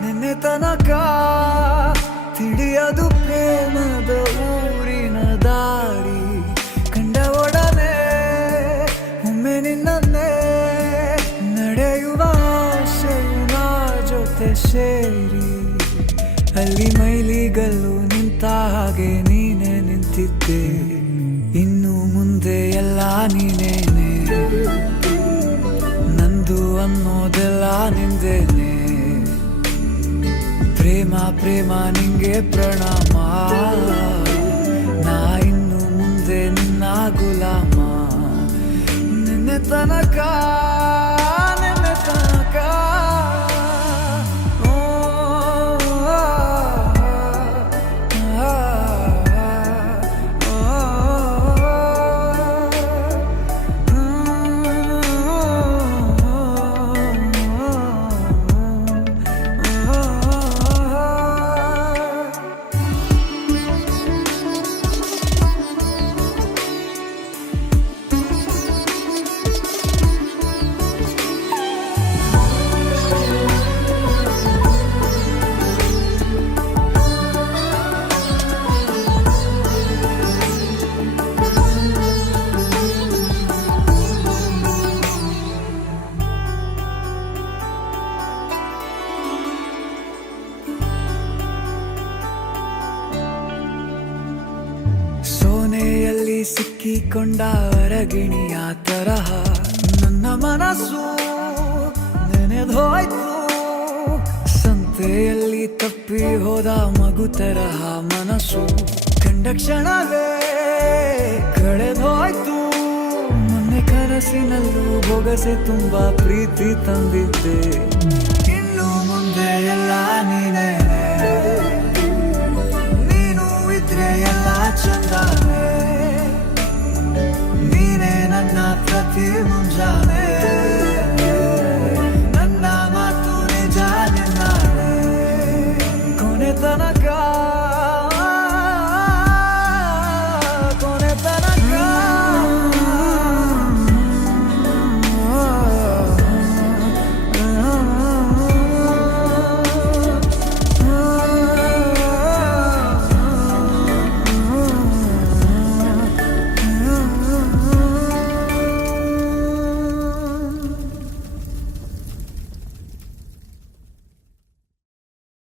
ನಿನ್ನೆ ತನಕ ತಿಳಿಯದು ಪ್ರೇಮದ ಊರಿನ ದಾರಿ ಕಂಡ ಒಡನೆ ಒಮ್ಮೆ ನಿನ್ನೇ ನಡೆಯುವ ಆಸೆಯ ಜೊತೆ ಸೇರಿ ಅಲ್ಲಿ ಮೈಲಿಗಲ್ಲು ನಿಂತ ಹಾಗೆ ನೀನೆ ನಿಂತಿದ್ದೆ. ಇನ್ನು ಮುಂದೆ ಎಲ್ಲ ನೀನೇನೆ, ನಂದು ಅನ್ನೋದೆಲ್ಲ ನಿಂದೇನೆ. ಪ್ರೇಮ ಪ್ರೇಮ ನಿಂಗೆ ಪ್ರಣಾಮ, ನಾ ಇನ್ನು ಮುಂದೆ ನಿನ್ನ ಗುಲಾಮ. ನಿನ್ನೆ ತನಕ ಸೋನೆಯಲ್ಲಿ ಸಿಕ್ಕಿಕೊಂಡ ಅರಗಿಣಿಯ ತರಹ ನನ್ನ ಮನಸ್ಸು ನೆನೆದೋಯ್ತು. ಸಂತೆಯಲ್ಲಿ ತಪ್ಪಿ ಹೋದ ಮಗು ತರಹ ಮನಸ್ಸು ಕಂಡ ಕ್ಷಣವೇ ಕಳೆದೋಯ್ತು. ಮೊನ್ನೆ ಕನಸಿನಲ್ಲೂ ಬೊಗಸೆ ತುಂಬಾ ಪ್ರೀತಿ ತಂದಿದ್ದೆ. ಇನ್ನು ಮುಂದೆ ಎಲ್ಲ ನೀನೇ, ನೀನು ಇದ್ರೆ ಎಲ್ಲ ಚಂದಾನೆ. ನೀನೇ ನನ್ನ ಪ್ರತಿ ಮುಂಜಾನೆ.